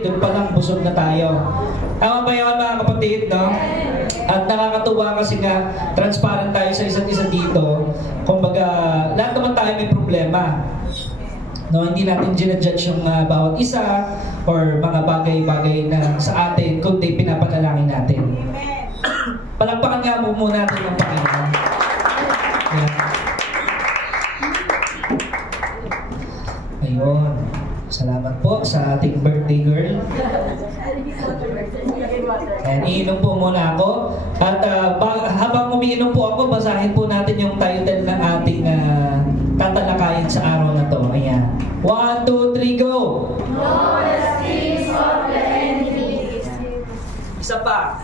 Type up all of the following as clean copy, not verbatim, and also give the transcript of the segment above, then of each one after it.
Doon pa lang busog na tayo. Tama ba yun mga kapatid, no? At nakakatuwa kasi nga transparent tayo sa isa't isa dito. Kumbaga, lahat naman tayo may problema. No, hindi natin ginajudge yung bawat isa or mga bagay-bagay na sa atin kundi pinapanalangin natin. Palakpakan nga po muna natin ng Panginoon. Yeah. Ayun. Salamat po sa ating birthday girl. And iinom po muna ako. At habang umiinom po ako, basahin po natin yung title ng ating tatalakayin sa araw na to. Ayan. 1, 2, 3, go! Know the schemes of the enemy. Isa pa.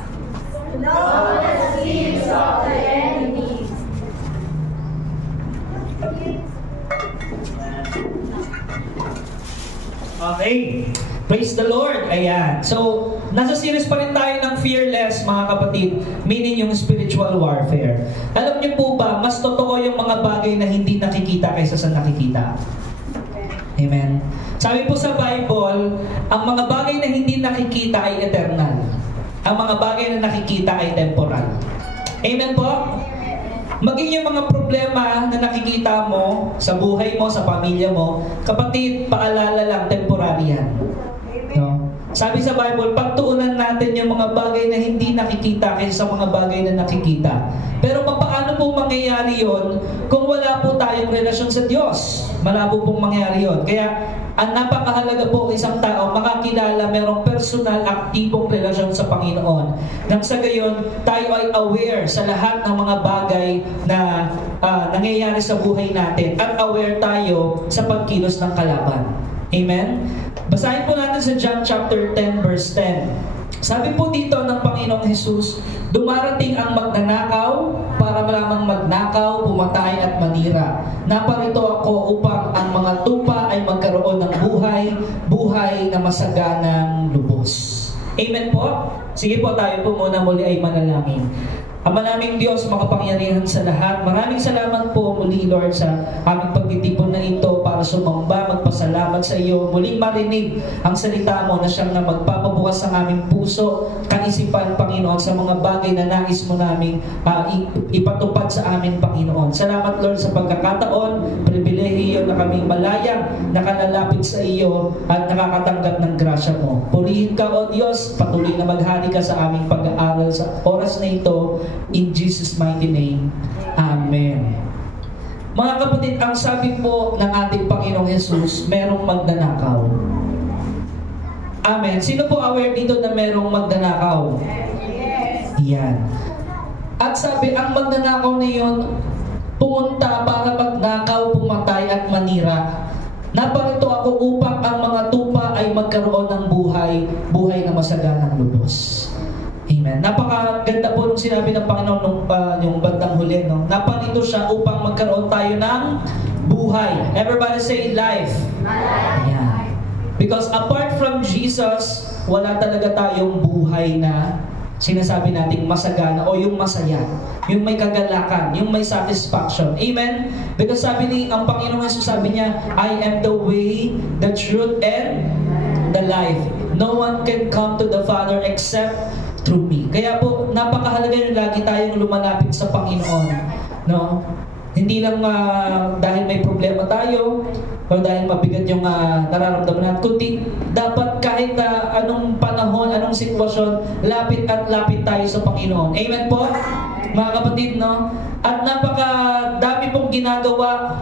Know the schemes of the enemy. Okay. Praise the Lord. Ayan. So, nasa series pa rin tayo ng fearless, mga kapatid, meaning yung spiritual warfare. Alam niyo po ba, mas totoo yung mga bagay na hindi nakikita kaysa sa nakikita. Amen. Sabi po sa Bible, ang mga bagay na hindi nakikita ay eternal. Ang mga bagay na nakikita ay temporal. Amen po? Maging yung mga problema na nakikita mo sa buhay mo, sa pamilya mo, kapatid, paalala lang, temporary yan. No? Sabi sa Bible, pagtuunan natin yung mga bagay na hindi nakikita kaysa sa mga bagay na nakikita. Pero paano po mangyayari yon kung wala po tayong relasyon sa Diyos? Malabo pong mangyayari yon. Kaya, ang napakahalaga po isang tao makakilala merong personal, aktibong relasyon sa Panginoon. Nang sa gayon, tayo ay aware sa lahat ng mga bagay na nangyayari sa buhay natin at aware tayo sa pagkilos ng kalaban. Amen? Basahin po natin sa John chapter 10 verse 10. Sabi po dito ng Panginoong Jesus, dumarating ang magnanakaw para malamang magnakaw, pumatay at manira. Naparito ako upang ang mga tupa ay magkaroon ng buhay na masaganang lubos. Amen po? Sige po, tayo po muna muli ay manalangin. Ama naming Diyos, makapangyarihan sa lahat, maraming salamat po muli, Lord, sa aming pagtitipon na ito para sumamba, magpasalamat sa iyo, muling marinig ang salita mo na siyang na magpapabukas sa aming puso, kaisipan, Panginoon, sa mga bagay na nais mo naming ipatupad sa amin, Panginoon. Salamat, Lord, sa pagkakataon, pribilehiyo na kaming malayang nakalalapit sa iyo at nakakatanggap ng grasya mo. Purihin ka, O Diyos, patuloy na maghari ka sa aming pag-aaral sa oras na ito. In Jesus' mighty name, Amen. Mga kapatid, ang sabi po ng ating Panginoong Jesus, merong magnanakaw. Amen. Sino po aware dito na merong magnanakaw? Yan. At sabi, ang magnanakaw na yun, pumunta para magnakaw, pumatay at manira. Naparito ako upang ang mga tupa ay magkaroon ng buhay na masaganang lubos. Amen. Napakaganda po nung sinabi ng Panginoon nung yung bandang huli, no? Naparito siya upang magkaroon tayo ng buhay. Everybody say life. Yeah. Because apart from Jesus, wala talaga tayong buhay na sinasabi nating masagana o yung masaya, yung may kagalakan, yung may satisfaction. Amen? Because sabi ni ang Panginoon Jesus, sabi niya, I am the way, the truth, and the life. No one can come to the Father except through me. Kaya po, napakahalaga yung lagi tayong lumalapit sa Panginoon. No? Hindi lang dahil may problema tayo o dahil mabigat yung nararamdaman natin, kundi dapat kahit anong panahon, anong sitwasyon, lapit at lapit tayo sa Panginoon. Amen po? Mga kapatid, no? At napakadami pong ginagawa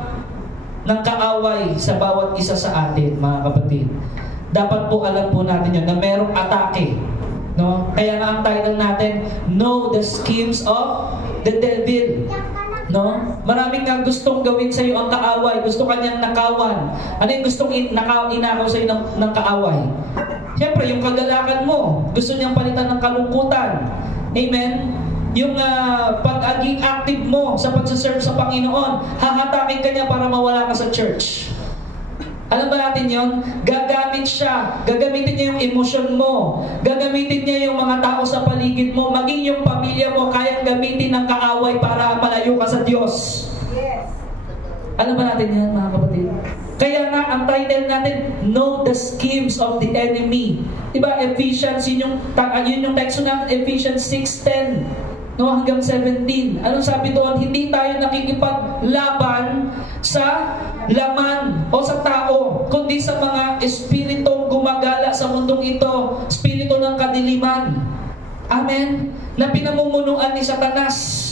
ng kaaway sa bawat isa sa atin, mga kapatid. Dapat po alam po natin yun, na merong atake. No? Kaya nga ang title natin, Know the Schemes of the Devil. No? Maraming nga gustong gawin sa iyo ang kaaway. Gusto kanyang nakawan. Ano yung gustong inakaw sa iyo ng kaaway? Siyempre, yung kagalakan mo. Gusto niyang palitan ng kalungkutan. Amen? Yung pag-aging active mo sa pagsaserve sa Panginoon, hahatakin ka niya para mawala ka sa church. Alam ba natin yun? Gagamitin niya yung emosyon mo, gagamitin niya yung mga tao sa paligid mo, maging yung pamilya mo, kayang gamitin ng kaaway para malayo ka sa Diyos. Yes. Alam ba natin yan, mga kapatid? Kaya nga, ang title natin, Know the Schemes of the Enemy. Diba, Ephesians, yun yung text natin, Ephesians 6:10, no, hanggang 17. Anong sabi doon? Hindi tayo nakikipaglaban sa laman o sa tao, kundi sa mga espiritong gumagala sa mundong ito, espiritu ng kadiliman. Amen? Na pinamumunuan ni Satanas,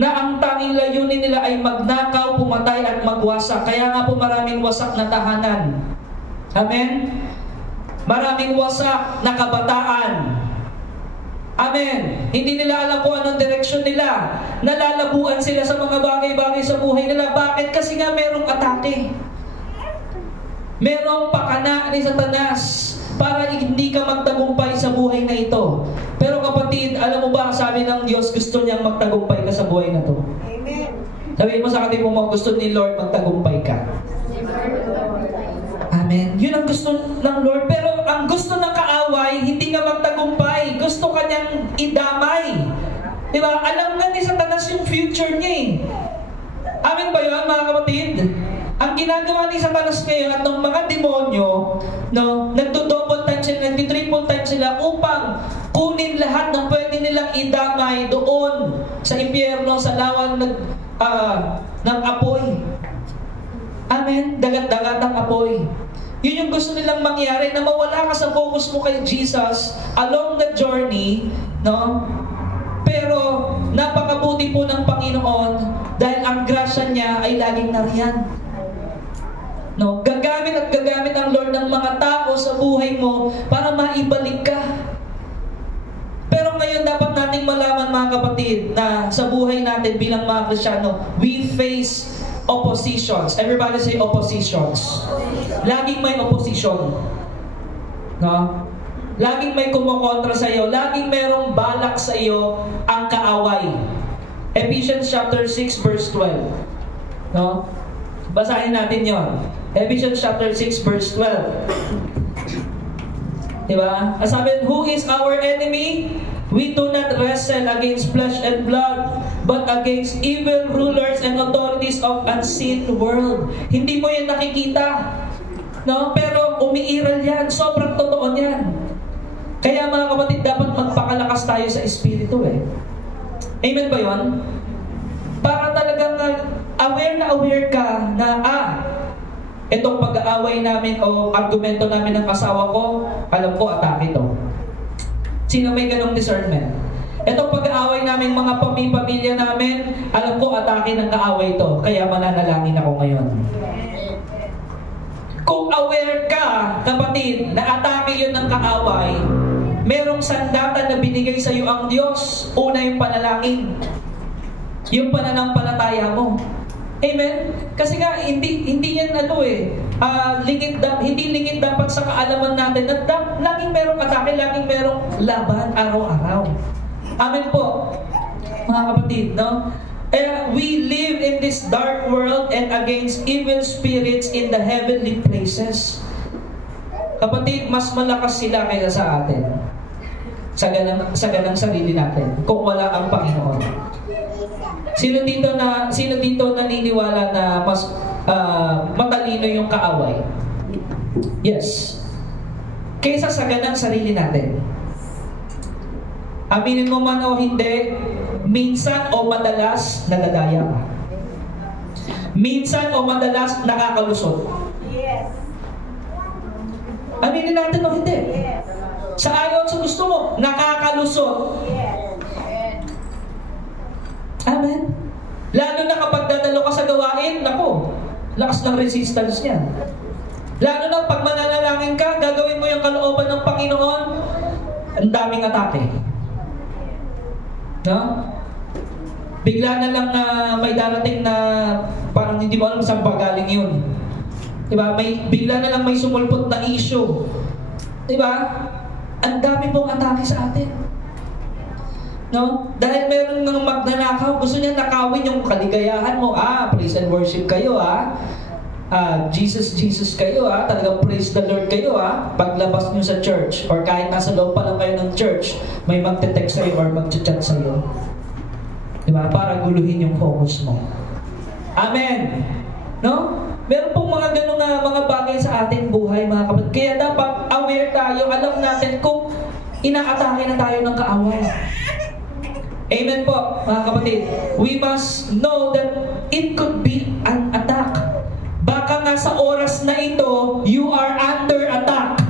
na ang tanging layunin nila ay magnakaw, pumatay at magwasak. Kaya nga po maraming wasak na tahanan. Amen? Maraming wasak na kabataan. Amen? Hindi nila alam kung anong direksyon nila. Nalalabuan sila sa mga bagay-bagay sa buhay nila. Bakit? Kasi nga merong atake. Merong pakana ni Satanas para hindi ka magtagumpay sa buhay na ito. Pero kapatid, alam mo ba, sabi ng Diyos, gusto niyang magtagumpay ka sa buhay na to. Amen. Sabihin mo sa kapatid mo, gusto ni Lord magtagumpay ka. Amen. Yun ang gusto ng Lord. Pero ang gusto ng kaaway, hindi ka magtagumpay. Gusto ka niyang idamay. Diba? Alam nga ni Satanas yung future niya eh. Amen ba yun, mga kapatid? Ang ginagawa ni Satanas ngayon at ng mga demonyo, no, nagdo-double time sila, nagdi-triple time sila upang kunin lahat ng pwede nilang idamay doon sa impyerno, sa lawan ng apoy. Amen? Dagat-dagat ang apoy. Yun yung gusto nilang mangyari, na mawala ka sa focus mo kay Jesus along the journey, no? Pero napakabuti po ng Panginoon dahil ang grasya niya ay laging nariyan. No, gagamit at gagamit ang Lord ng mga tao sa buhay mo para maibalik ka. Pero ngayon dapat nating malaman, mga kapatid, na sa buhay natin bilang mga Kristiyano, we face oppositions. Everybody say oppositions. Laging may opposition. No? Laging may kumukontra sa iyo. Laging merong balak sa iyo ang kaaway. Ephesians chapter 6 verse 12. No? Basahin natin yon. Ephesians chapter 6 verse 12. Diba? Sabi, who is our enemy? We do not wrestle against flesh and blood, but against evil rulers and authorities of unseen world. Hindi mo yan nakikita. No? Pero umiiral yan. Sobrang totoo yan. Kaya mga kapatid, dapat magpakalakas tayo sa espiritu eh. Amen ba yun? Para talagang aware ka na itong pag-aaway namin o argumento namin ng asawa ko, alam ko, atake to. Sino may ganong discernment? Itong pag-aaway namin mga pamilya namin, alam ko, atake ng kaaway to. Kaya mananalangin ako ngayon. Kung aware ka, kapatid, na atake yun ng kaaway, merong sandata na binigay sa iyo ang Diyos. Una yung panalangin. Yung pananampalataya mo. Amen? Kasi nga, hindi yan hindi lingid dapat sa kaalaman natin at laging merong atake, laging merong laban araw-araw. Amen po, mga kapatid, no? We live in this dark world and against evil spirits in the heavenly places. Kapatid, mas malakas sila kaysa sa atin. Sa ganang sarili natin, kung wala ang Panginoon. Sino dito naniniwala na mas matalino yung kaaway? Yes. Kaysa sa ganang sarili natin. Aminin mo man o hindi, minsan o madalas nadadaya ka. Minsan o madalas nakakalusot. Yes. Aminin natin o hindi. Yes. Sa ayaw sa gusto mo, nakakalusot. Yes. Amen. Lalo na kapag dadalo ka sa gawain, nako, lakas ng resistance niya. Lalo na pag mananalangin ka, gagawin mo yung kalooban ng Panginoon, ang daming atake. No? Bigla na lang na may darating na parang hindi mo alam saan ba galing yun. Diba? Bigla na lang may sumulpot na issue. Diba? Ang dami pong atake sa atin. No? Dahil meron ng magnanakaw, gusto niya nakawin yung kaligayahan mo. Praise and worship kayo, Jesus kayo, talagang praise the Lord kayo, paglabas niyo sa church or kahit nasa loob pa lang kayo ng church, may magte-text sa'yo or mag-chat sa'yo. Diba? Para guluhin yung focus mo. Amen. No? Meron pong mga ganun na mga bagay sa ating buhay, mga kapatid. Kaya dapat aware tayo, alam natin kung inaatake na tayo ng kaaway. Amen po, mga kapatid. We must know that it could be an attack. Baka nga sa oras na ito, you are under attack.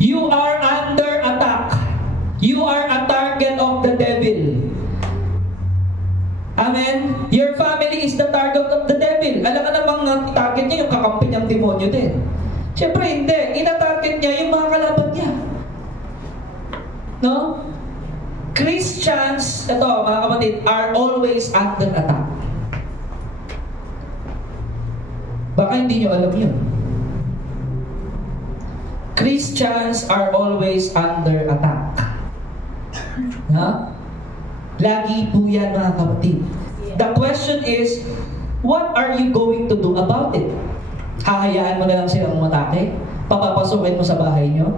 You are under attack. You are a target of the devil. Amen? Your family is the target of the devil. Alam ka namang target niya yung kakampi niyang demonyo din. Siyempre hindi. Ina-target niya yung mga kalaban niya. No? Christians, ito mga kapatid, are always under attack. Baka hindi niyo alam yun. Christians are always under attack. Ha? Lagi po yan, mga kapatid. The question is, what are you going to do about it? Hahayaan mo na lang silang matake? Papapasukin mo sa bahay nyo?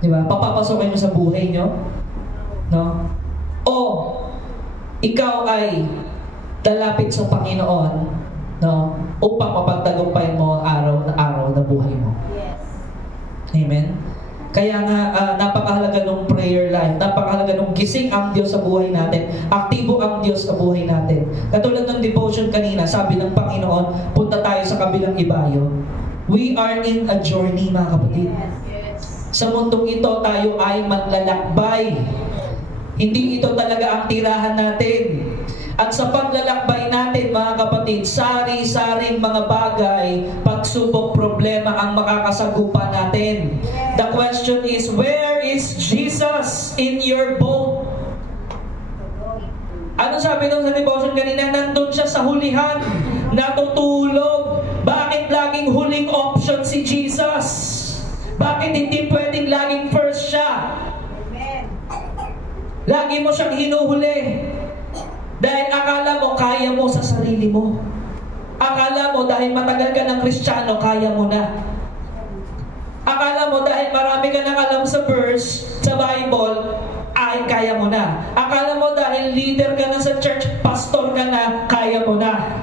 Di ba? Papapasukin mo sa buhay nyo? No? O, ikaw ay lalapit sa Panginoon, no? Upang mapagtagumpay mo ang araw na buhay mo. Yes. Amen? Kaya nga, napakahalaga ng prayer life, napakahalaga ng gising ang Diyos sa buhay natin, aktibo ang Diyos sa buhay natin. Katulad ng devotion kanina, sabi ng Panginoon, punta tayo sa kabilang ibayo. We are in a journey, mga kapatid. Yes. Sa mundong ito, tayo ay manlalakbay. Hindi ito talaga ang tirahan natin. At sa paglalakbay natin, mga kapatid, sari-saring mga bagay, pagsubok, problema ang makakasagupa natin. The question is, where is Jesus in your boat? Ano sabi nung sa devotion kanina? Nandun siya sa hulihan, natutulog. Bakit laging huling option si Jesus? Bakit hindi pwedeng laging first siya? Lagi mo siyang hinuhuli. Dahil akala mo, kaya mo sa sarili mo. Akala mo, dahil matagal ka ng Kristiyano, kaya mo na. Akala mo, dahil marami ka nang alam sa verse, sa Bible, ay kaya mo na. Akala mo, dahil leader ka na sa church, pastor ka na, kaya mo na.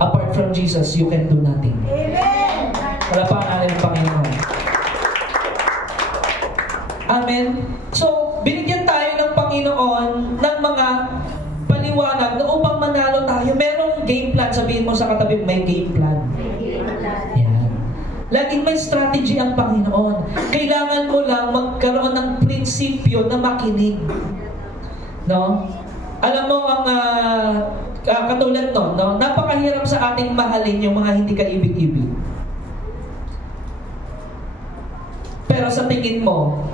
Apart from Jesus, you can do nothing. Amen. Wala pa natin ang Panginoon. Amen. So, binigyan tayo ng Panginoon ng mga paliwanag na upang manalo tayo. Merong game plan. Sabihin mo sa katabi, may game plan. Yan. Laging may strategy ang Panginoon. Kailangan mo lang magkaroon ng prinsipyo na makinig. No? Alam mo, ang katulad no? Napakahirap sa ating mahalin yung mga hindi kaibig-ibig. Pero sa tingin mo,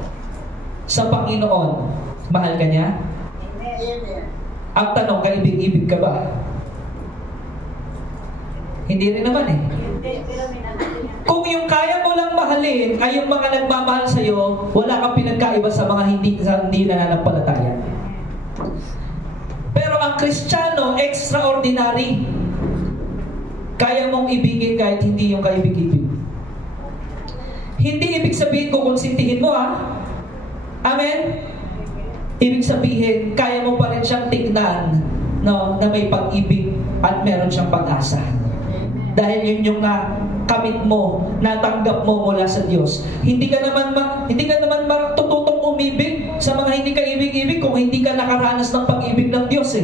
sa Panginoon, mahal ka niya? Amen. Ang tanong, kaibig-ibig ka ba? Hindi rin naman eh. Kung yung kaya mo lang mahalin ay yung mga nagmamahal sa'yo, wala kang pinagkaiba sa mga hindi nananampalataya. Pero ang Kristiyano, extraordinary. Kaya mong ibigin kahit hindi yung kaibig-ibig. Hindi ibig sabihin kukonsintihin mo Amen? Ibig sabihin, kaya mo pa rin siyang tignan, no, na may pag-ibig at meron siyang pag-asa. Dahil yun yung nakamit mo, natanggap mo mula sa Diyos. Hindi ka naman matututong umibig sa mga hindi ka ibig-ibig kung hindi ka nakaranas ng pag-ibig ng Diyos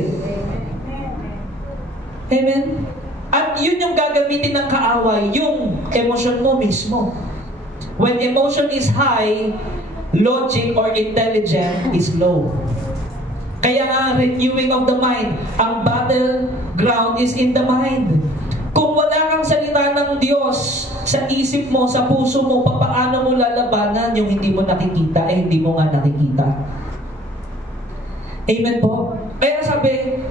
Amen? At yun yung gagamitin ng kaaway, yung emotion mo mismo. When emotion is high, logic or intelligence is low. Kaya nga, renewing of the mind. Ang battleground is in the mind. Kung wala kang salita ng Diyos sa isip mo, sa puso mo, paano mo lalabanan yung hindi mo nakikita, hindi mo nga nakikita. Amen po? Kaya sabi,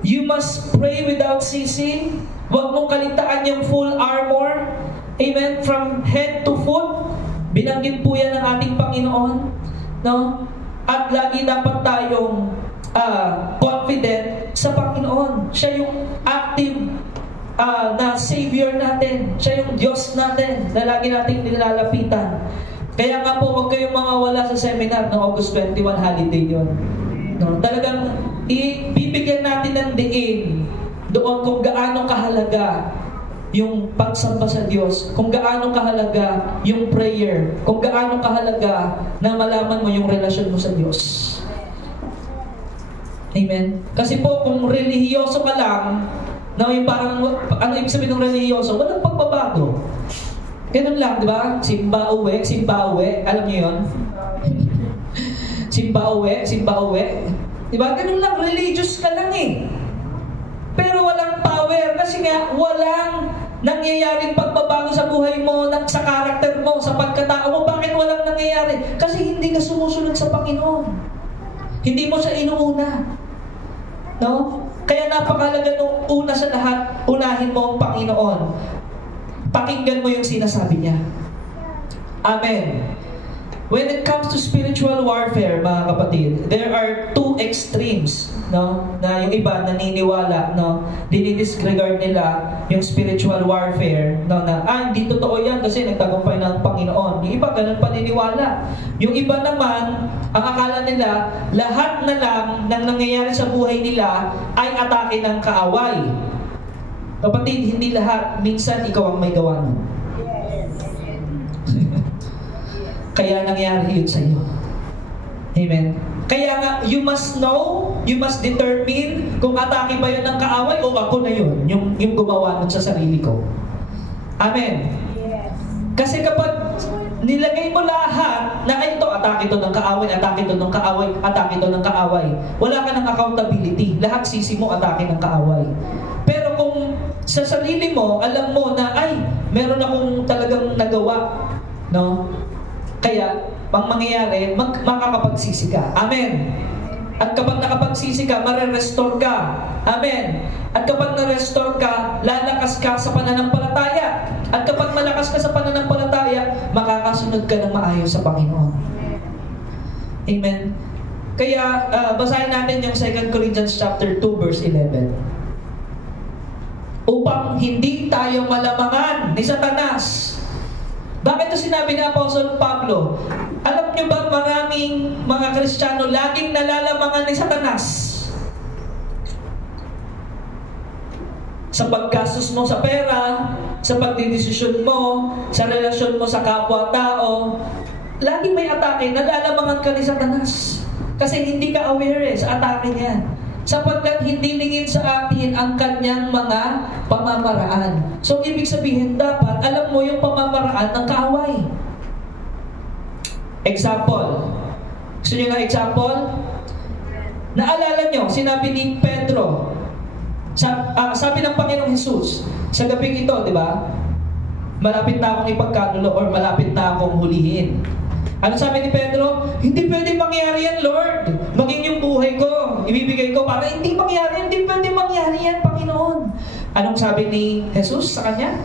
you must pray without ceasing. Huwag mong kaligtaan yung full armor. Amen? From head to foot. Binanggit po yan ng ating Panginoon, no? At lagi dapat tayong confident sa Panginoon. Siya yung active na Savior natin. Siya yung Diyos natin na lagi nating nilalapitan. Kaya nga po, huwag kayong mawawala sa seminar ng August 21, holiday yun. No? Talagang ibibigyan natin ng diin doon kung gaano kahalaga yung pagsamba sa Diyos, kung gaano kahalaga yung prayer, kung gaano kahalaga na malaman mo yung relasyon mo sa Diyos. Amen? Kasi po, kung relihiyoso ka lang, na yung parang, ano ibig sabihin ng relihiyoso? Walang pagbabago. Ganun lang, di ba? Simba uwi. Alam niyo yun? Simba uwi. Di ba? Ganun lang, religious ka lang eh. Pero walang power kasi nga walang nangyayaring pagbabago sa buhay mo, sa karakter mo, sa pagkatao mo. Bakit walang nangyayari? Kasi hindi ka sumusunod sa Panginoon. Hindi mo siya inuuna. No? Kaya napakalaga nung una sa lahat, unahin mo ang Panginoon. Pakinggan mo yung sinasabi niya. Amen. When it comes to spiritual warfare, mga kapatid, there are two extremes, no? Na yung iba naniniwala, no? Dinidisregard nila yung spiritual warfare, no? Na, hindi totoo yan kasi nagtagumpay ng Panginoon. Yung iba, ganun paniniwala. Yung iba naman, ang akala nila, lahat na lang ng nangyayari sa buhay nila ay atake ng kaaway. Kapatid, hindi lahat. Minsan, ikaw ang may gawa nun. Kaya nangyari yun sa iyo. Amen. Kaya nga, you must know, you must determine kung atake ba yun ng kaaway o ako na yun, yung gumawa nun sa sarili ko. Amen. Yes. Kasi kapag nilagay mo lahat na ito, atake ito ng kaaway, atake ito ng kaaway, atake ito ng kaaway, wala ka ng accountability. Lahat sisi mo, atake ng kaaway. Pero kung sa sarili mo, alam mo na, meron akong talagang nagawa, no? Kaya, pang mangyayari, makakapagsisi ka. Amen. At kapag nakapagsisi ka, mare-restore ka. Amen. At kapag na-restore ka, lalakas ka sa pananampalataya. At kapag malakas ka sa pananampalataya, makakasunod ka ng maayos sa Panginoon. Amen. Kaya, basahin natin yung 2 Corinthians chapter 2, verse 11. Upang hindi tayo malamangan ni Satanas. Bakit ito sinabi ni Apostle Pablo? Alam niyo ba maraming mga Kristiyano laging nalalamangan ni Satanas? Sa paggastos mo sa pera, sa pagdidesisyon mo, sa relasyon mo sa kapwa-tao, laging may atake, nalalamangan ka ni Satanas. Kasi hindi ka aware sa atake niya. Sapagkat hindi lingid sa atin ang kanyang mga pamamaraan. So, ibig sabihin, dapat alam mo yung pamamaraan ng kaaway. Example. Gusto nyo ng example? Naalala nyo, sinabi ni Pedro, sabi ng Panginoong Jesus, sa gabing ito, di ba? Malapit na akong ipagkanulo or malapit na akong hulihin. Ano sabi ni Pedro? Hindi pwede mangyari yan, Lord. Maging yung buhay ko, ibibigay ko para hindi mangyari. Hindi pwede mangyari yan, Panginoon. Anong sabi ni Jesus sa kanya?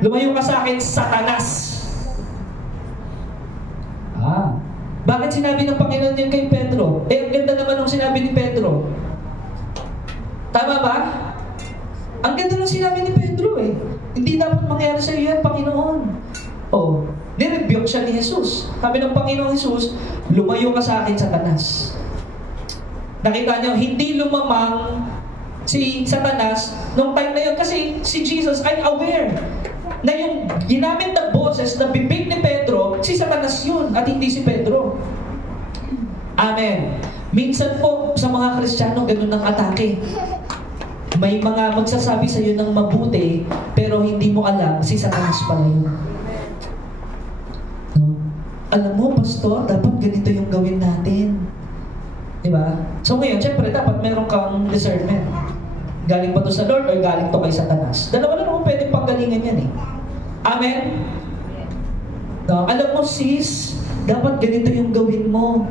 Lumayo ka sa akin, Satanas. Bakit sinabi ng Panginoon yun kay Pedro? Ang ganda naman ng sinabi ni Pedro. Tama ba? Ang ganda ng sinabi ni Pedro eh. Hindi dapat mangyari sa iyo yan, Panginoon. Nirebuke siya ni Jesus. Sabi ng Panginoong Jesus, lumayo ka sa akin, Satanas. Nakita niyo, hindi lumamang si Satanas nung time na yun kasi si Jesus ay aware na yung ginamit na boses na bibig ni Pedro, si Satanas yun at hindi si Pedro. Amen. Minsan po sa mga Kristiyano, ganun ang atake. May mga magsasabi sa iyo ng mabuti pero hindi mo alam si Satanas pala yun. Alam mo, Pastor, dapat ganito yung gawin natin. Diba? So ngayon, syempre, dapat meron kang discernment. Galing ba to sa Lord or galing to kay Satanas? Dalawa lang naman pwedeng paggalingan yan eh. Amen? No, alam mo, sis, dapat ganito yung gawin mo.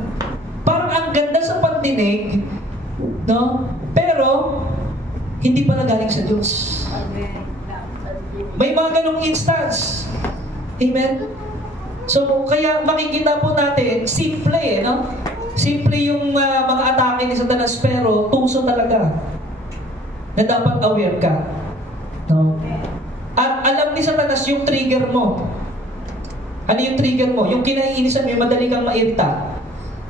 Parang ang ganda sa pandinig, no? Pero, hindi pala galing sa Diyos. May mga ganong instance. Amen? So, kaya makikita po natin, simple no? Simple yung mga atake ni Satanas, pero tuso talaga. Na dapat aware ka. No? At alam ni Satanas yung trigger mo. Ano yung trigger mo? Yung kinaiinisan mo, madali kang mairita.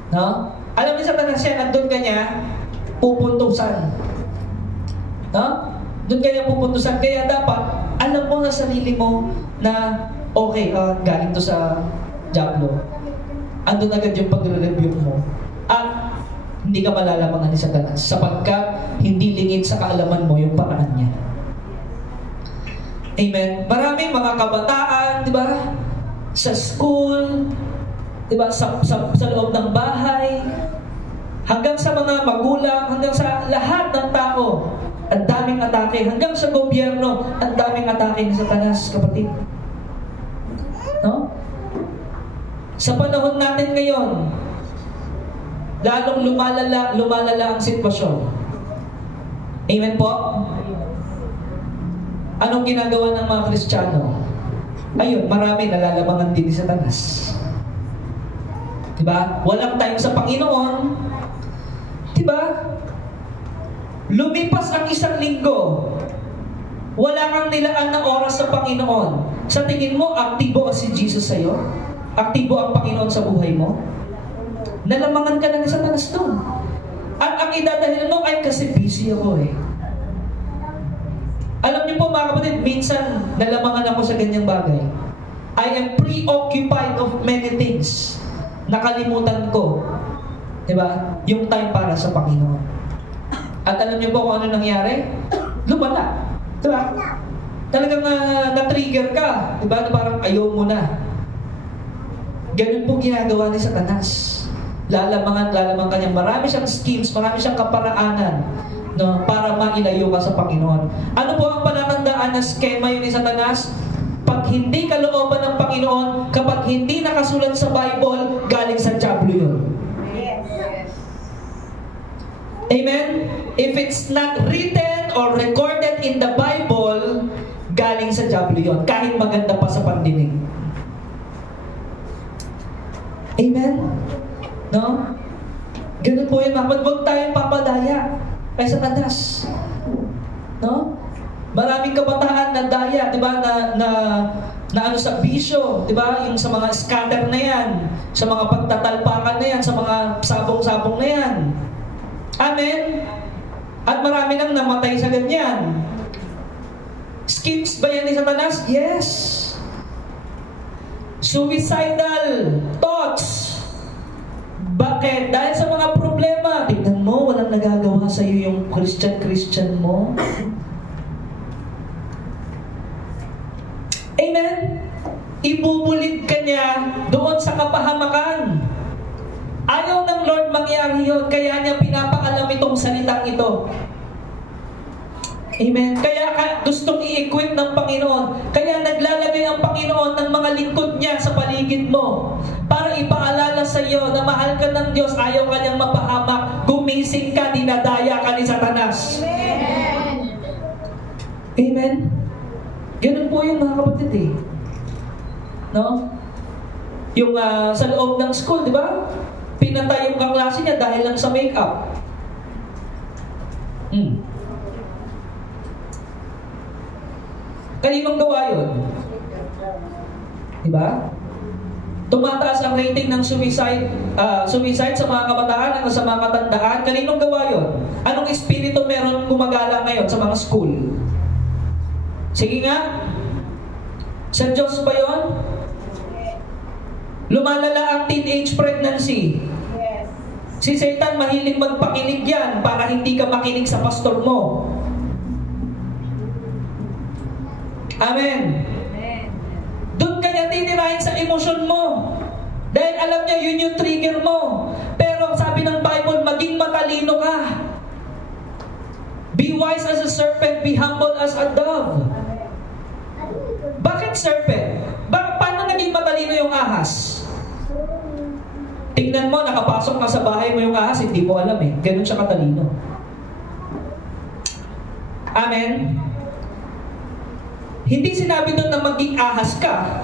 No? Alam ni Satanas yan, nandun ka niya, pupuntusan. No? Doon kaya pupuntusan. Kaya dapat, alam mo sa sarili mo na, okay, galing to sa Diablo. Andun agad yung pagre-review mo. At hindi ka malalamangan ni Satanas sapagkat hindi lingid sa kaalaman mo yung paraan niya. Amen. Maraming mga kabataan, di ba? Sa school, di ba? Sa loob ng bahay, hanggang sa mga magulang, hanggang sa lahat ng tao, ang daming atake. Hanggang sa gobyerno, ang daming atake ni Satanas, kapatid. No? Sa panahon natin ngayon, lalong lumalala ang sitwasyon. Amen po? Anong ginagawa ng mga Kristiyano? Ayun, marami nalalamangan din ni Satanas. Diba? Walang time sa Panginoon. Diba? Lumipas ang isang linggo. Wala kang nilaan na oras sa Panginoon. Sa tingin mo, aktibo si Jesus sa'yo? Aktibo ang Panginoon sa buhay mo? Nalamangan ka na ni Satanas doon. At ang idadahil mo ay kasi busy ako eh. Alam niyo po mga kapatid, minsan nalamangan ako sa ganyang bagay. I am preoccupied of many things. Nakalimutan ko, diba, yung time para sa Panginoon. At alam niyo po kung ano nangyari? Lumala. Diba? Talagang na-trigger ka. Diba? Na parang ayaw mo na. Ganun po ginagawa ni Satanas. Lalamangan ka niya. Marami siyang schemes, marami siyang kaparaanan, no, para mailayo ka sa Panginoon. Ano po ang palatandaan na skema yun ni Satanas? Pag hindi kalooban ng Panginoon, kapag hindi nakasulat sa Bible, galing sa Diablo yun. Yes. Amen? If it's not written or recorded in the Bible, galing sa Diablo yun. Kahit maganda pa sa pandinig. Amen? No? Ganun po yun. Huwag tayong papadaya kay Satanas. No? Maraming kabataan na daya, di ba, na ano sa bisyo, di ba, yung sa mga scatter na yan, sa mga pagtatalpakan na yan, sa mga sabong-sabong na yan. Amen? At marami nang namatay sa ganyan. Schemes ba yan ni Satanas? Yes. Suicidal thoughts. Bakit? Dahil sa mga problema. Tignan mo, walang nagagawa sa iyo yung Christian mo. Amen? Ibubulit ka niya doon sa kapahamakan. Ayaw ng Lord mangyari yun, kaya niya pinapaalam itong salitang ito. Amen? Kaya gustong i-equip ng Panginoon. Kaya naglalagay ang Panginoon ng mga lingkod niya sa paligid mo para ipaalala sa iyo na mahal ka ng Diyos, ayaw ka niyang mapahamak. Gumising ka, dinadaya ka ni Satanas. Amen. Amen? Ganun po yung mga kapatid eh. No? Yung sa loob ng school, di ba? Pinatay yung kaklase niya dahil lang sa make-up. Kaninong gawa yun? Diba? Tumataas ang rating ng suicide sa mga kabataan at sa mga katandaan. Kaninong gawa yun? Anong espiritu meron gumagala ngayon sa mga school? Sige nga. Sa Diyos ba yun? Lumalala ang teenage pregnancy. Yes. Si Satan mahilig magpakinig yan para hindi ka makinig sa pastor mo. Amen. Doon kanya tinirahin sa emosyon mo. Dahil alam niya, yun yung trigger mo. Pero sabi ng Bible, maging matalino ka. Be wise as a serpent, be humble as a dove. Bakit serpent? Paano naging matalino yung ahas? Tingnan mo, nakapasok na sa bahay mo yung ahas, hindi mo alam eh. Ganun siya katalino. Amen? Hindi sinabi doon na maging ahas ka.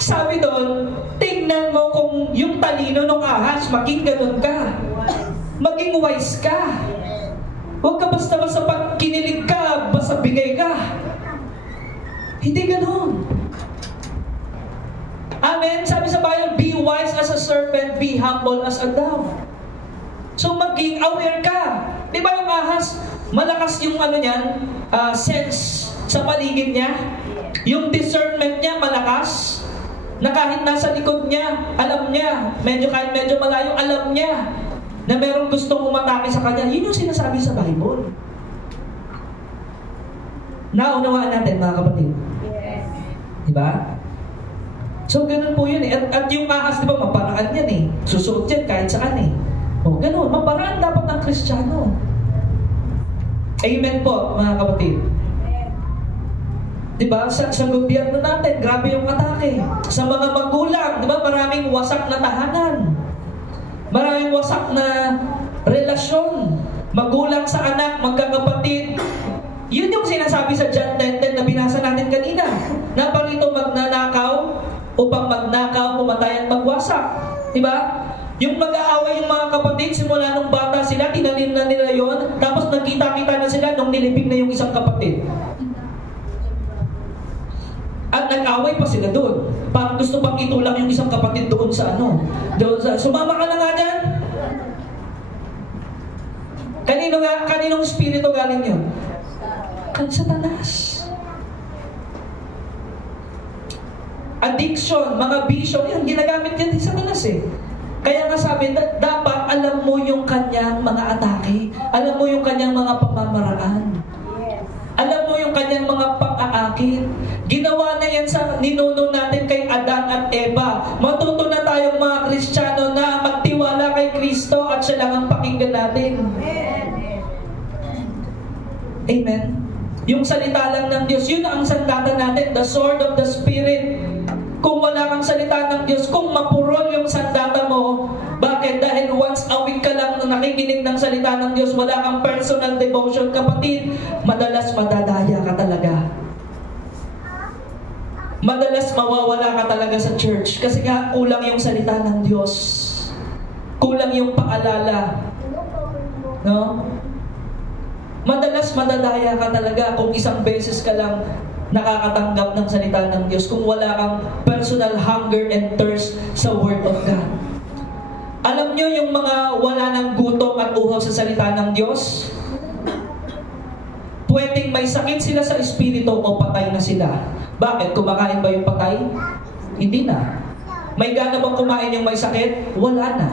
Sabi doon, tingnan mo kung yung talino ng ahas, maging ganun ka. Maging wise ka. Huwag ka basta-basta pag kinilig ka, basta bigay ka. Hindi ganun. Amen? Sabi sa Bible, be wise as a serpent, be humble as a dove. So maging aware ka. Di ba yung ahas, malakas yung niyan, sense sa paligid niya? Yung discernment niya malakas? Na kahit nasa likod niya, alam niya, kahit medyo malayo, alam niya na merong gustong umatake sa kanya. Yun yung sinasabi sa Bible. Naunawaan natin, mga kapatid. Yes. Diba? So, ganun po yun eh. At yung ahas, diba, maparaan yan eh. Susuot yan kahit saan eh. O, ganun. Maparaan dapat ng Kristiyano. Amen po, mga kapatid. Diba? Sa gobyerno natin, grabe yung atake. Sa mga magulang, diba? Maraming wasak na tahanan. Maraming wasak na relasyon. Magulang sa anak, magkakapatid. Yun yung sinasabi sa John 10:10 na binasa natin kanina. Na parito magnanakaw, upang magnakaw, pumatay at magwasak. Diba? Yung mag-aaway yung mga kapatid, simula nung bata sila, tinalim na nila yon, tapos nagkita-kita na sila nung nilibing na yung isang kapatid. At nag-away pa sila doon. Parang gusto pang itulang yung isang kapatid doon sa sumama ka na nga dyan. Kaninong espiritu galing yun? Kay Satanas. Addiction, mga bisyo, yan, ginagamit yan ni Satanas eh. Kaya nga sabi, dapat alam mo yung kanyang mga atake. Alam mo yung kanyang mga pamamaraan. Alam mo yung kanyang mga pang-aakit. Ginawa na yan sa ninuno natin kay Adan at Eva. Matuto na tayong mga Kristiyano na magtiwala kay Kristo at siya lang ang pakinggan natin. Amen. Yung salita lang ng Diyos, yun ang sandata natin, the sword of the Spirit. Kung wala kang salita ng Diyos, kung mapurol yung sandata mo, bakit? Dahil once a week ka lang nakikinig ng salita ng Diyos, wala kang personal devotion, kapatid, madalas madadaya ka talaga. Madalas mawawala ka talaga sa church kasi nga kulang yung salita ng Diyos. Kulang yung paalala. No? Madalas madadaya ka talaga kung isang beses ka lang nakakatanggap ng salita ng Diyos, kung wala kang personal hunger and thirst sa Word of God. Alam nyo yung mga wala ng gutom at uhaw sa salita ng Diyos? Pwedeng may sakit sila sa espiritu o patay na sila. Bakit? Kumakain ba yung patay? Hindi na. May gana bang kumain yung may sakit? Wala na.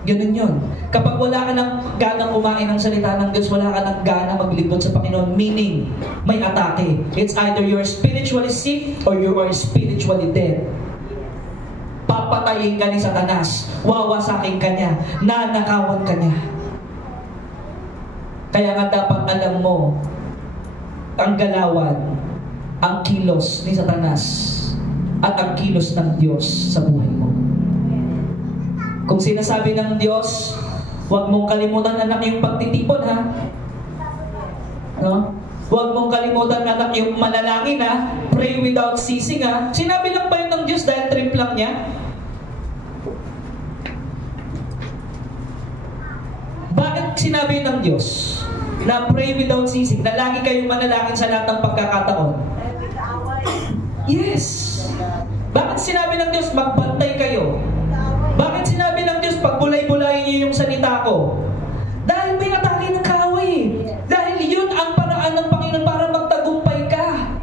Ganun yun. Kapag wala ka ng ganang kumain ng salita ng Diyos, wala ka ng gana maglibot sa Panginoon. Meaning, may atake. It's either you're spiritually sick or you are spiritually dead. Papatayin ka ni Satanas. Wawasakin ka niya. Nanakawan ka niya. Kaya nga dapat alam mo ang galawan, ang kilos ni Satanas at ang kilos ng Diyos sa buhay mo. Kung sinasabi ng Diyos, huwag mong kalimutan, anak, yung pagtitipon, ha? No? Huwag mong kalimutan, anak, yung manalangin, ha? Pray without ceasing, ha? Sinabi lang ba yun ng Diyos dahil trip lang niya? Bakit sinabi ng Diyos na pray without ceasing, na lagi kayong manalangin sa lahat ng pagkakataon? Yes! Bakit sinabi ng Diyos, magbantay kayo? Bakit sinabi ng Diyos, pagbulay-bulayin niyo yung salita ko? Dahil may atake ng kaaway. Dahil yun ang paraan ng Panginoon para magtagumpay ka.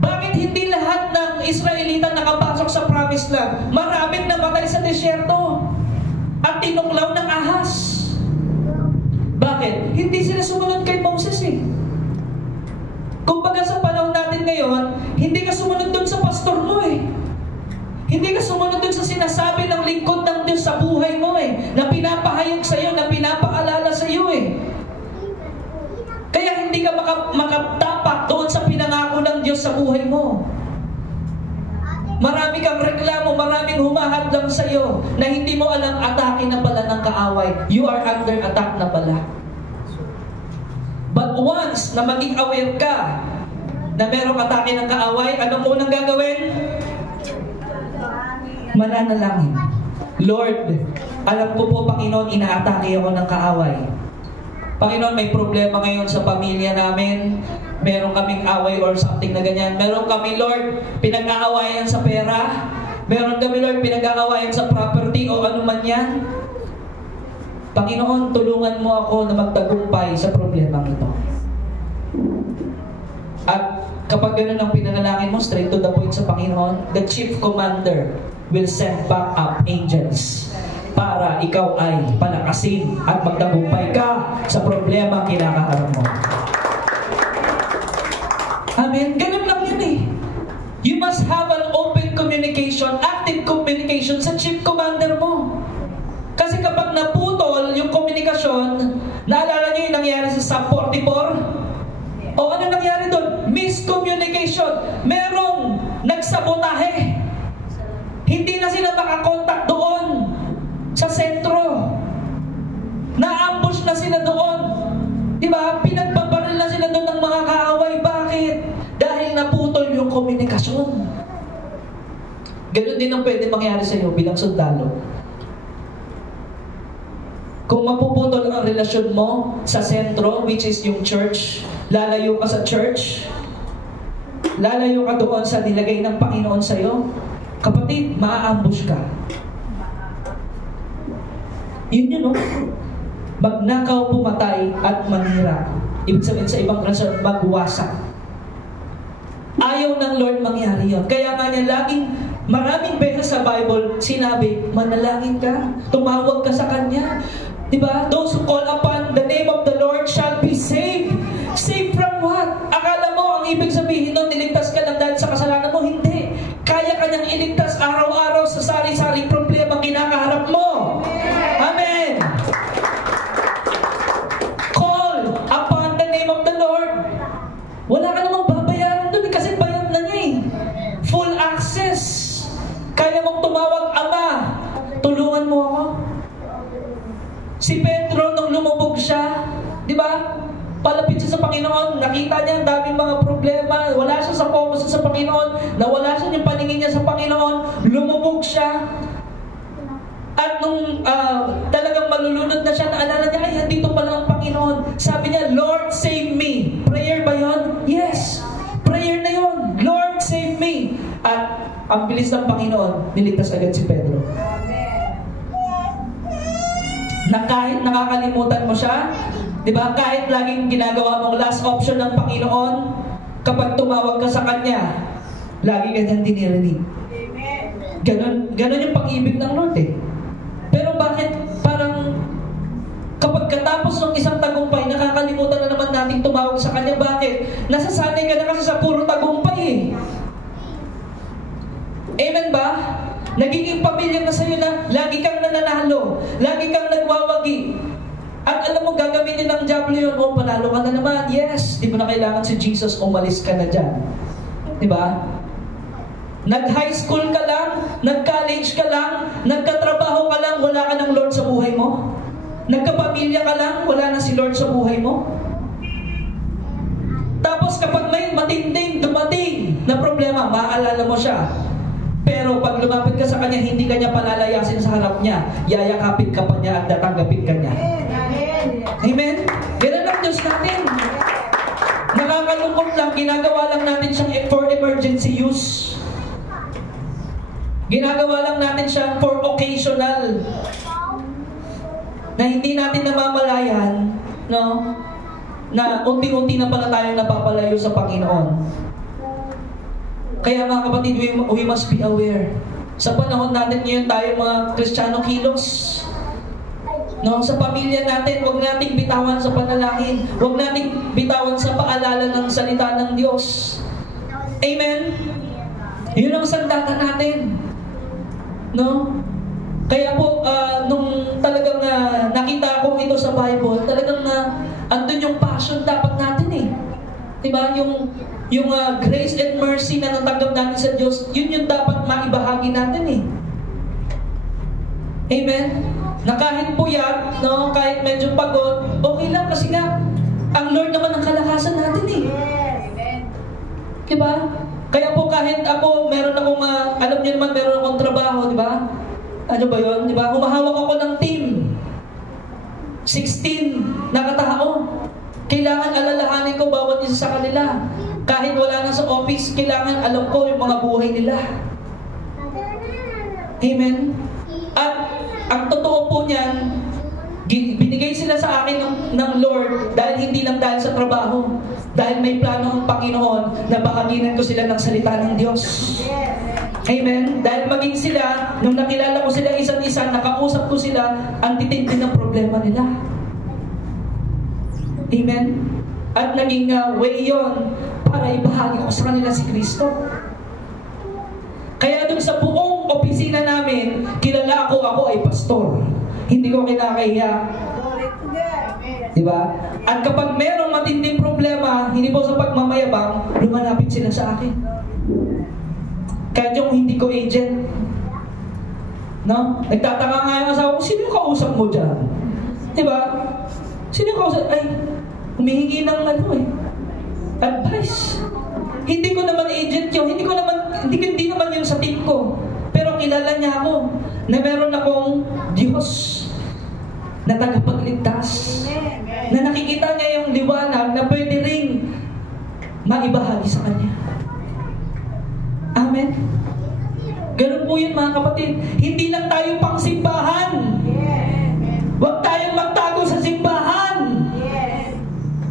Bakit hindi lahat ng Israelita nakapasok sa promised land? Maraming namatay sa desyerto at tinuklaw ng ahas. Bakit? Hindi sila sumunod kay Moses eh. Kumbaga sa panahon natin ngayon, hindi ka sumunod dun sa pastor mo eh. Hindi ka sumunod dun sa sinasabi ng lingkod ng Diyos sa buhay mo eh. Na pinapahayag sa iyo, na pinapaalala sa iyo eh. Kaya hindi ka makatapak doon sa pinangako ng Diyos sa buhay mo. Marami kang reklamo, maraming humahadlang sa iyo na hindi mo alam atake na pala ng kaaway. You are under attack na pala. But once na maging aware ka na merong atake ng kaaway, anong unang gagawin? Mananalangin. Lord, alam ko po, Panginoon, inaatake ako ng kaaway. Panginoon, may problema ngayon sa pamilya namin. Meron kaming away or something na ganyan. Meron kami, Lord, pinag-aawayan sa pera. Meron kami, Lord, pinag-aawayan sa property o ano man yan. Panginoon, tulungan mo ako na magtagumpay sa problemang ito. At kapag gano'n ang pinanalangin mo, straight to the point sa Panginoon, the chief commander will send back up angels para ikaw ay palakasin at magtagumpay ka sa problema kinakaharap mo. Amen? Ganun lang yun eh. You must have an open communication, active communication sa chief commander mo. Kasi kapag naputol yung komunikasyon, naalala nyo yung nangyari sa Psalm 44? O ano nangyari doon? Miscommunication. Merong nagsabotahe. Hindi na sila makakontak doon sa sentro. Na-ambush na sila doon. Diba? Pinagbabaril na sila doon ng mga kaaway. Bakit? Dahil naputol yung komunikasyon. Ganun din ang pwede mangyari sa iyo bilang sundalo. Kung mapuputol ang relasyon mo sa sentro, which is yung church, lalayo ka sa church, lalayo ka doon sa nilagay ng Panginoon sa iyo, kapatid, maa-ambush ka. Yun yun, no? Magnakaw, pumatay, at manira. Ibig sabihin sa ibang translation, magwasak. Ayaw ng Lord mangyari yun. Kaya nga niya laging, maraming beses sa Bible, sinabi, manalangin ka, tumawag ka sa Kanya. Diba? Those who call upon the name of the Lord shall be saved. Saved from what? Akala mo, ang ibig sabihin nun, niligtas ka lang dahil sa kasalanan mo? Hindi. Kaya kanyang iligtas araw-araw sa sari-saring problema kinakaharap mo. Amen. Call upon the name of the Lord. Wala ka namang babayaran doon kasi bayad na niya eh. Full access. Kaya mong tumawag, Ama, tulungan mo ako. Si Pedro, nung lumubog siya, di ba? Palapit siya sa Panginoon, nakita niya ang daming mga problema, wala siya sa focus sa Panginoon, nawala siya yung paningin niya sa Panginoon, lumubog siya. At nung talagang malulunod na siya, naalala niya, ay, dito pala ang Panginoon. Sabi niya, Lord, save me. Prayer ba yun? Yes. Prayer na yun. Lord, save me. At ang bilis ng Panginoon, niligtas agad si Pedro. Na kahit nakakalimutan mo siya, di ba? Kahit laging ginagawa mong last option ng Panginoon, kapag tumawag ka sa Kanya, lagi ka niyang dinirinig. Ganon yung pag-ibig ng Lord eh. Pero bakit parang kapag katapos ng isang tagumpay, nakakalimutan na naman natin tumawag sa Kanya? Bakit? Nasasanay ka na kasi sa puro tagumpay eh. Amen ba? Nagiging pamilya na sa'yo na lagi kang nananalo, lagi kang nagwawagi. At alam mo, gagamitin ng diablo yun, oh, panalo ka na naman. Yes, di mo na kailangan si Jesus, umalis ka na dyan. Di ba? Nag-high school ka lang, nag-college ka lang, nagkatrabaho ka lang, wala ka ng Lord sa buhay mo. Nagkapamilya ka lang, wala na si Lord sa buhay mo. Tapos kapag may matinding, dumating na problema, maaalala mo siya. Pero pag lumapit ka sa Kanya, hindi ka niya palalayasin sa harap niya. Yayakapin ka pa niya at tatanggapin ka niya. Amen? Ganun ang Diyos natin. Nakakalungkot lang, ginagawa lang natin siyang for emergency use. Ginagawa lang natin siyang for occasional. Na hindi natin namamalayan, no? Na unti-unti na pala tayong napapalayo sa Panginoon. Kaya mga kapatid, we must be aware. Sa panahon natin ngayon, tayo mga Kristiyano kilos. No, sa pamilya natin, huwag nating bitawan sa panalangin. Huwag nating bitawan sa paalala ng salita ng Diyos. Amen? Yun ang sandata natin. No? Kaya po, nung talagang nakita ko ito sa Bible, talagang andun yung passion dapat natin eh. Diba? Yung grace and mercy na natanggap natin sa Diyos, yun yung dapat maibahagi natin eh. Amen? Na kahit puyat, no, kahit medyo pagod, okay lang kasi nga, ang Lord naman ang kalakasan natin eh. Diba? Kaya po kahit ako, meron akong, alam niyo naman, meron akong trabaho, diba? Ano ba yun? Diba? Humahawak ako ng team. 16 na katao. Kailangan alalahanin ko bawat isa sa kanila. Kahit wala na sa office, kailangan alam ko yung mga buhay nila. Amen? At ang totoo po niyan, binigay sila sa akin ng Lord dahil hindi lang dahil sa trabaho. Dahil may plano ang Panginoon na bahaginan ko sila ng salita ng Diyos. Amen? Dahil maging sila, nung nakilala ko sila isa't isa, nakausap ko sila, ang titindi ng problema nila. Amen? At naging way yun para ibahagi ko sa kanila si Kristo. Kaya dun sa buong opisina namin, kilala ako ay pastor. Hindi ko kinakahiya. Diba? At kapag merong matinding problema, hindi po sa pagmamayabang, lumalapit sila sa akin. Kahit yung hindi ko agent. No? Nagtataka nga yung asawa ko, sino yung kausap mo dyan? Diba? Sino yung kausap? Ay, humihingi ng advice. Hindi ko naman agent yun. Hindi naman yung sa team ko. Pero kilala niya ako na meron akong Diyos na tagapagligtas. Na nakikita niya yung liwanag na pwede ring maibahagi sa kanya. Amen? Ganun po yun mga kapatid. Hindi lang tayo pang simbahan. Huwag tayong magtago sa simbahan.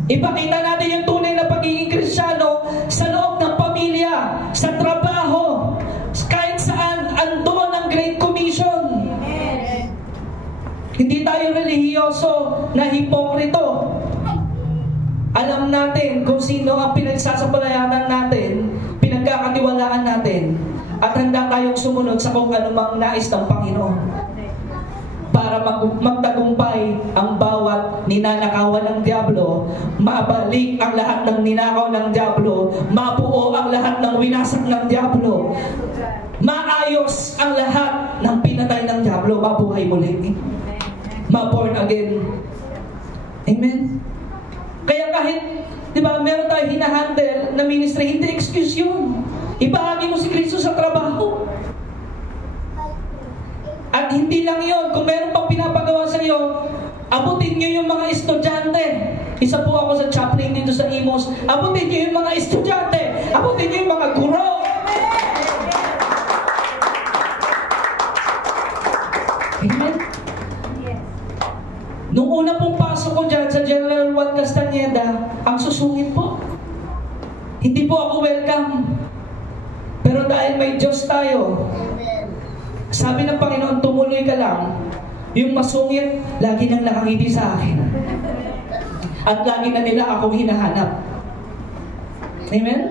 Ipakita natin yung tunay na pagiging Kristiyano sa loob ng pamilya, sa trabaho, kahit saan, andoon ang Great Commission. Hindi tayo relihiyoso na hipokrito. Alam natin kung sino ang pinagsasabalayatan natin, pinagkakatiwalaan natin, at handa tayong sumunod sa kung anumang nais ng Panginoon. Para magtagumpay ang bawat ninanakawan ng Diablo, mabalik ang lahat ng ninakaw ng Diablo, mabuo ang lahat ng winasak ng Diablo, maayos ang lahat ng pinatay ng Diablo, mabuhay muli, ma-born again. Amen? Kaya kahit, di ba, meron tayo hinahandle na ministry, hindi excuse yun. Ibahagi mo si Kristo sa trabaho. At hindi lang yun, kung meron pang pinapagawa sa iyo, abutin nyo yung mga estudyante. Isa po ako sa chaplain dito sa Imos. Abutin nyo yung mga estudyante. Abutin nyo yung mga guro. Amen? Nung una pong pasok ko dyan sa General Juan Castañeda, ang susungit po. Hindi po ako welcome. Pero dahil may Diyos tayo, sabi ng Panginoon, tumuloy ka lang. Yung masungit, lagi nang nakangiti sa akin. At lagi na nila akong hinahanap. Amen?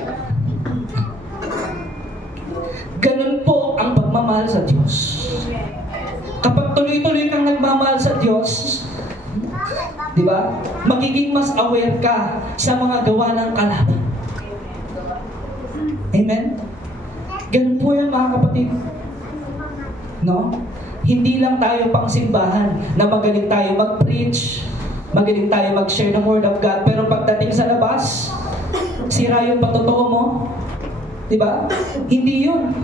Ganun po ang pagmamahal sa Diyos. Kapag tuloy-tuloy kang nagmamahal sa Diyos, di ba? Magiging mas aware ka sa mga gawa ng kalaban. Amen? Ganun po yan mga kapatid. No? Hindi lang tayo pang simbahan na magaling tayo mag-preach, magaling tayo mag-share ng Word of God, pero pagdating sa labas, sira yung patotoo mo. Diba? Hindi yun.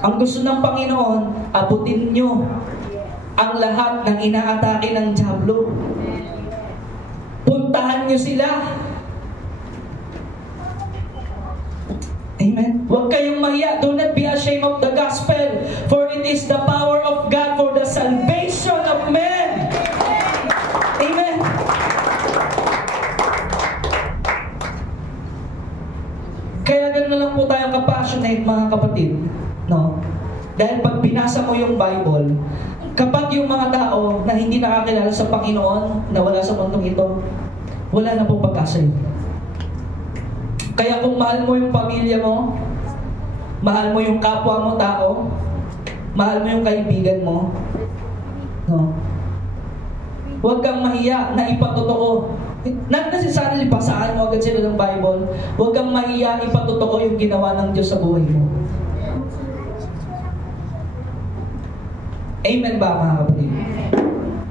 Ang gusto ng Panginoon, abutin nyo ang lahat ng inaatake ng Diablo. Puntahan nyo sila. Amen. Huwag kayong mahiya. Do not be ashamed of the gospel, for it is the power of God for the salvation of men. Amen. Kaya gano'n lang po tayo kapassionate mga kapatid. No? Dahil pag binasa mo yung Bible, kapag yung mga tao na hindi nakakilala sa Panginoon, na wala sa mundong ito, wala na pong pag-asa yun. Kaya kung mahal mo yung pamilya mo, mahal mo yung kapwa mo tao, mahal mo yung kaibigan mo, no? Huwag kang mahiya na ipatotoo. Not necessarily basaan mo agad sila ng Bible. Huwag kang mahiya ipatotoo yung ginawa ng Diyos sa buhay mo. Amen ba mga kapatid?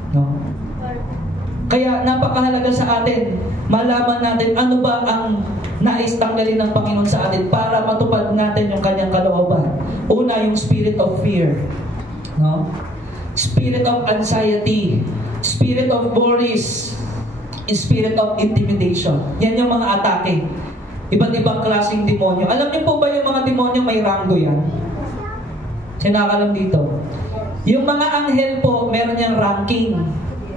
No? Kaya napakahalaga sa atin, malaman natin ano ba ang nais tanggalin ng Panginoon sa atin para matupad natin yung kanyang kalooban. Una, yung spirit of fear. No? Spirit of anxiety. Spirit of worries. Spirit of intimidation. Yan yung mga atake. Iba't ibang klaseng demonyo. Alam niyo po ba yung mga demonyo may ranggo yan? Sinakalam dito. Yung mga anghel po, meron niyang ranking.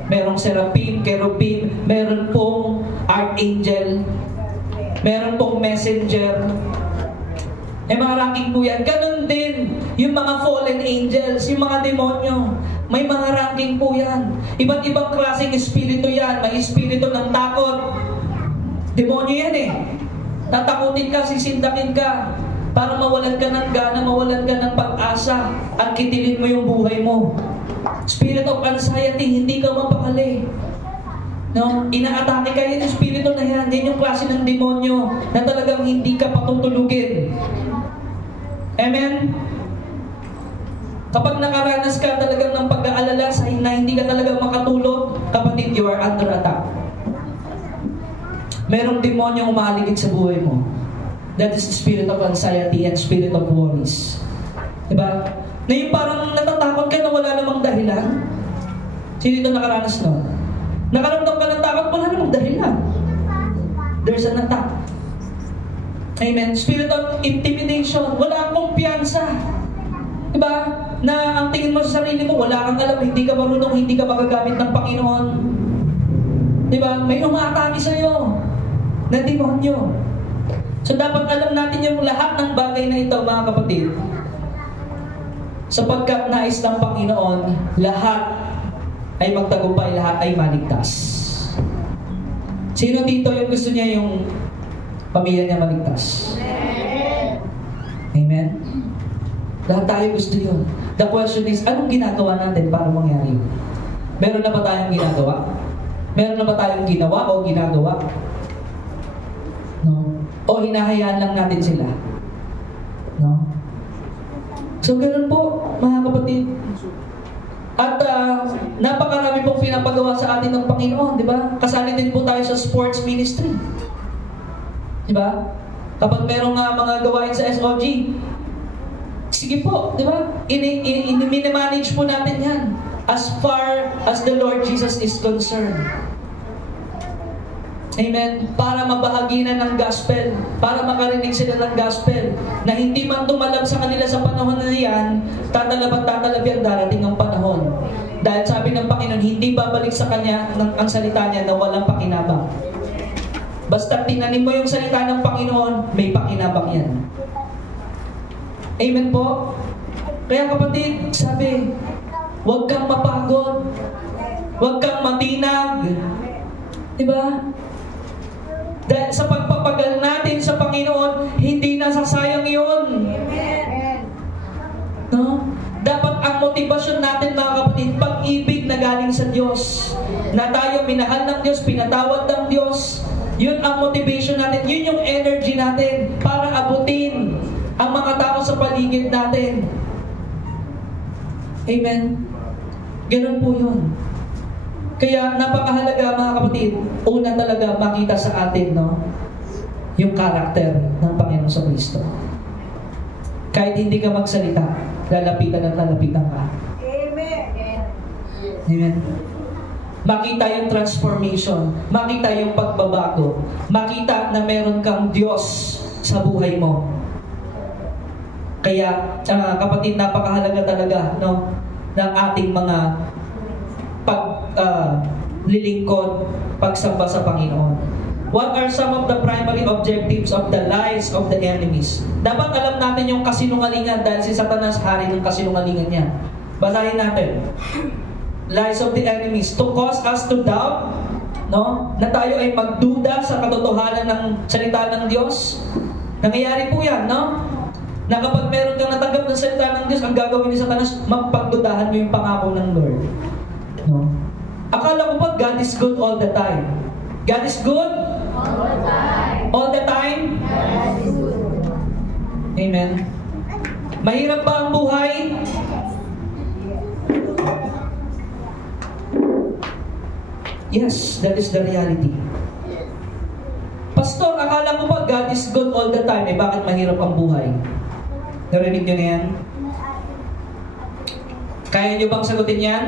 Merong seraphim, cherubim, meron pong archangel, meron pong messenger. Mga ranking po yan. Ganon din yung mga fallen angels, yung mga demonyo. May mga ranking po yan. Iba't ibang klaseng espiritu yan. May espiritu ng takot. Demonyo yan Tatakutin ka, sisindakin ka, para mawalan ka ng gana, mawalan ka ng pag-asa, at kitilin mo yung buhay mo. Spirit of anxiety, hindi ka mapakali. No? Inaatake ka yung espiritu na yan. Yan yung klase ng demonyo na talagang hindi ka patutulugin. Amen? Kapag nakaranas ka talagang ng pag-aalala na hindi ka talagang makatulog, kapatid, you are under attack. Merong demonyo umaligid sa buhay mo. That is the spirit of anxiety and spirit of worries. Diba? Na yung parang natatakot ka na wala namang dahilan. Sino ito nakaranas nun? Nakaramdam ka ng takot, wala namang dahilan. There's an attack. Amen. Spirit of intimidation. Wala kang kumpiyansa. Diba? Na ang tingin mo sa sarili mo, wala kang alam, hindi ka marunong, hindi ka magagamit ng Panginoon. Diba? May umaatake sa'yo na demonyo. So dapat alam natin yung lahat ng bagay na ito, mga kapatid. Sapagkat nais ng Panginoon, lahat ay magtagumpay, lahat ay maligtas. Sino dito yung gusto niya yung pamilya niya maligtas? Amen? Lahat tayo gusto yun. The question is, anong ginagawa natin para mangyari yun? Meron na ba tayong ginagawa? Meron na ba tayong ginawa o ginagawa? No? O hinahayaan lang natin sila? No? So, ganun po, mga kapatid. At napakarami pong pinapagawa sa atin ng Panginoon, di ba? Kasali din po tayo sa sports ministry. Di ba? Kapag merong mga gawain sa SOG, sige po, di ba? Minimanage po natin yan as far as the Lord Jesus is concerned. Amen? Para mabahaginan ng gospel, para makarinig sila ng gospel, na hindi man tumalab sa kanila sa panahon na yan, tatalab at tatalab yan darating ang panahon. Dahil sabi ng Panginoon, hindi babalik sa Kanya ang salita niya na walang pakinabang. Basta tinanim mo yung salita ng Panginoon, may pakinabang yan. Amen po? Kaya kapatid, sabi, huwag kang mapagod, huwag kang matinag. Diba? Dahil sa pagpapagal natin sa Panginoon, hindi nasasayang yun. No? Dapat ang motivasyon natin, mga kapatid, pag-ibig na galing sa Diyos. Na tayo minahal ng Diyos, pinatawad ng Diyos. Yun ang motivation natin. Yun yung energy natin para abutin ang mga tao sa paligid natin. Amen? Ganun po yun. Kaya napakahalaga, mga kapatid, una talaga makita sa atin, no, yung karakter ng Panginoon sa Kristo. Kahit hindi ka magsalita, lalapitan at lalapitan ka. Amen. Amen. Makita yung transformation, makita yung pagbabago, makita na meron kang Diyos sa buhay mo. Kaya, kapatid, napakahalaga talaga, no, ng ating mga lilingkod, pagsamba sa Panginoon. What are some of the primary objectives of the lies of the enemies? Dapat alam natin yung kasinungalingan dahil si Satanas hari ng kasinungalingan niya. Basahin natin. Lies of the enemies to cause us to doubt, no? Na tayo ay magduda sa katotohanan ng salita ng Diyos. Nangyayari po yan, no? Na kapag meron kang natanggap ng salita ng Diyos, ang gagawin ni Satanas, mapagdudahan mo yung pangako ng Lord. No? Akala ko ba God is good all the time? God is good? All the time. All the time? God is good. Amen. Mahirap ba ang buhay? Yes, that is the reality. Pastor, akala ko ba God is good all the time? Bakit mahirap ang buhay? Narinig nyo na yan? Kaya nyo bang sagutin yan?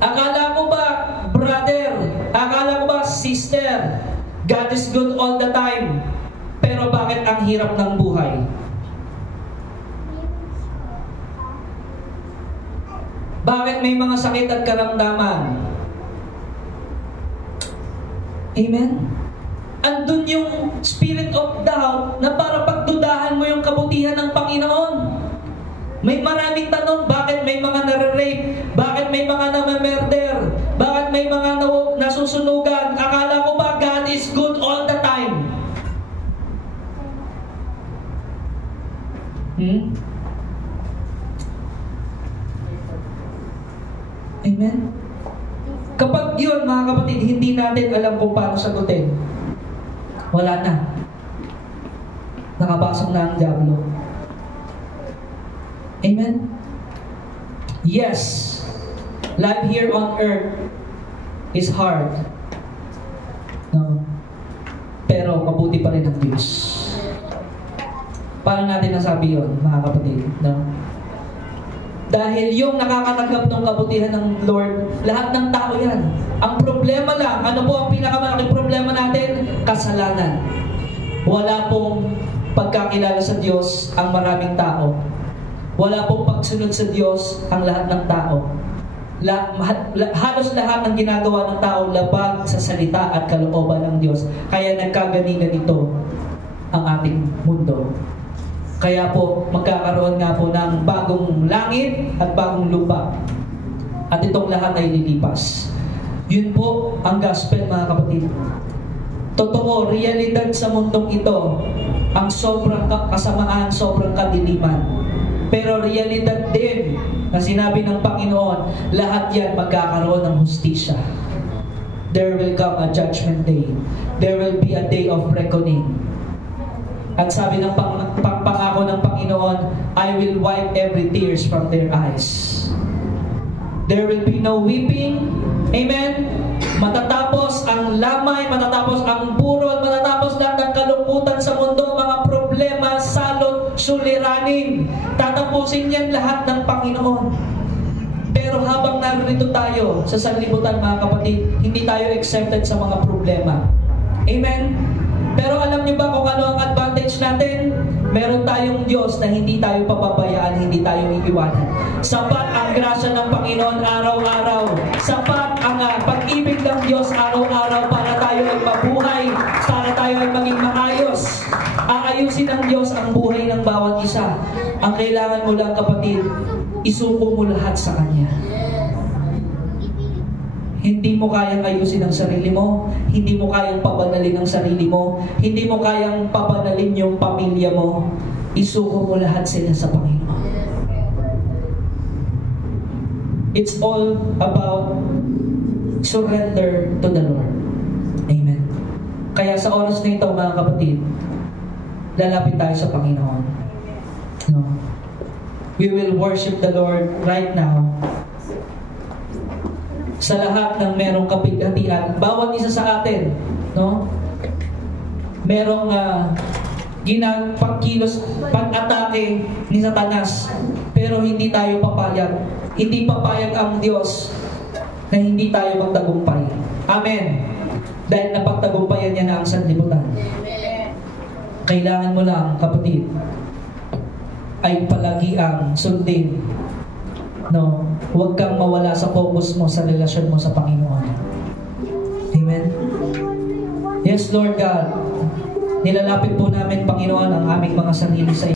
Akala ko ba, brother, akala ko ba, sister, God is good all the time, pero bakit ang hirap ng buhay? Bakit may mga sakit at karamdaman? Amen? Andun yung spirit of doubt na para pagdudahan mo yung kabutihan ng Panginoon. May maraming tanong, bakit may mga nare-rape? Bakit may mga namamurder? Bakit may mga nasusunugan? Akala ko ba God is good all the time? Amen? Kapag yun, mga kapatid, hindi natin alam kung paano sagutin, wala na. Nakapasok na ang diablo. Amen? Yes, life here on earth is hard. No? Pero mabuti pa rin ang Diyos. Paano natin nasabi yun, mga kapatid? No? Dahil yung nakakatanggap ng kabutihan ng Lord, lahat ng tao yan. Ang problema lang, ano po ang pinakamalaking problema natin? Kasalanan. Wala pong pagkakilala sa Diyos ang maraming tao. Wala pong pagsunod sa Diyos ang lahat ng tao. Halos lahat ng ginagawa ng tao labag sa salita at kalooban ng Diyos. Kaya nagkaganinan ito ang ating mundo. Kaya po, magkakaroon nga po ng bagong langit at bagong lupa. At itong lahat ay lilipas. Yun po ang gospel, mga kapatid. Totoo, realidad sa mundong ito, ang sobrang kasamaan, sobrang kadiliman. Pero realidad din na sinabi ng Panginoon, lahat yan magkakaroon ng hustisya. There will come a judgment day. There will be a day of reckoning. At sabi ng pangako ng Panginoon, I will wipe every tears from their eyes. There will be no weeping. Amen? Matatapos ang lamay, matatapos ang burol, matatapos lahat ng kalungkutan sa mundo, mga problema, salot, suliranin. Tatapusin yan lahat ng Panginoon. Pero habang narito tayo sa sanlibutan, mga kapatid, hindi tayo exempted sa mga problema. Amen? Pero alam niyo ba kung ano ang advantage natin? Meron tayong Diyos na hindi tayo papabayaan, hindi tayo iiwanan. Sapat ang grasya ng Panginoon araw-araw. Sapat ang pag-ibig ng Diyos araw-araw para tayo ay mabuhay, para tayo ay maging maayos. Aayusin ng Diyos ang buhay ng bawat isa. Ang kailangan mo lang, kapatid, isuko mo lahat sa Kanya. Hindi mo kayang ayusin ang sarili mo, hindi mo kayang pabanalin ang sarili mo, hindi mo kayang pabanalin yung pamilya mo, isuko mo lahat sila sa Panginoon. It's all about surrender to the Lord. Amen. Kaya sa oras na ito, mga kapatid, lalapit tayo sa Panginoon. No? We will worship the Lord right now. Sa lahat ng merong kapighatian, bawat isa sa atin, no? Merong pagkilos, pag-atake ni Satanas, pero hindi tayo papayag. Hindi papayag ang Diyos na hindi tayo magtagumpay. Amen. Dahil napagtagumpayan niya na ang sanlibutan. Kailangan mo lang, kapatid, ay palagi ang sundin. No, huwag kang mawala sa focus mo sa relasyon mo sa Panginoon. Amen? Yes, Lord God. Nilalapit po namin, Panginoon, ang aming mga sarili sa